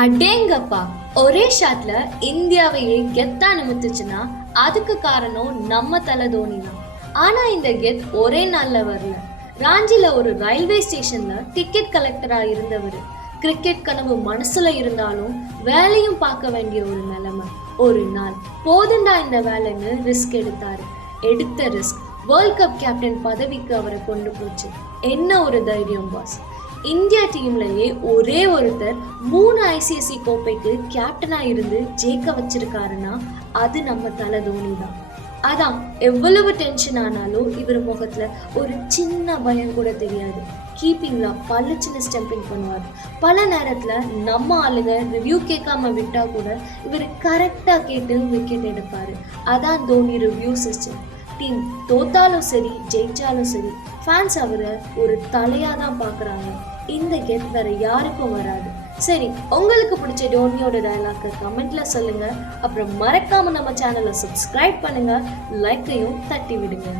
அடேங்கப்பா! ஒரே ஷாட்ல இந்தியாவையே கெத்தா நிமித்துச்சுன்னா அதுக்கு காரணம் நம்ம தல தோனி தான். ஆனா இந்த கெத் ஒரே நாள்ல வரல. ராஞ்சில ஒரு ரயில்வே ஸ்டேஷன்ல டிக்கெட் கலெக்டரா இருந்தவர். கிரிக்கெட் கனவு மனசுல இருந்தாலும் வேலையும் பார்க்க வேண்டிய ஒரு நிலைமை. ஒரு நாள் போதுண்டா இந்த வேலைன்னு ரிஸ்க் எடுத்தாரு. எடுத்த ரிஸ்க் வேர்ல்ட் கப் கேப்டன் பதவிக்கு அவரை கொண்டு போச்சு. என்ன ஒரு தைரியம் பாஸ்! இந்தியா டீம்லயே ஒரே ஒருத்தர் 3 ஐசிஎஸ்சி கோப்பைக்கு கேப்டனா இருந்து ஜெயிக்க வச்சிருக்காருன்னா அது நம்ம தல தோனி தான். அதான் எவ்வளவு டென்ஷன் ஆனாலும் இவர் முகத்துல ஒரு சின்ன பயம் கூட தெரியாது. கீப்பிங்ல பளிச்சுன்னு ஸ்டம்பிங் பண்ணுவார். பல நேரத்துல நம்ம ஆளுங்க ரிவ்யூ கேட்காம விட்டா கூட இவர் கரெக்டா கேட்டு விக்கெட் எடுப்பாரு. அதான் தோனி ரிவ்யூ சிஸ்டம். டீம் தோத்தாலும் சரி ஜெயிச்சாலும் சரி ஃபேன்ஸ் அவரை ஒரு தலையா தான் பார்க்குறாங்க. இந்த கெத் வேற யாருக்கும் வராது. சரி, உங்களுக்கு பிடிச்ச டோனியோட டயலாக் கமெண்ட்ல சொல்லுங்க. அப்புறம் மறக்காம நம்ம சேனலை சப்ஸ்கிரைப் பண்ணுங்க, லைக்கையும் தட்டி விடுங்க.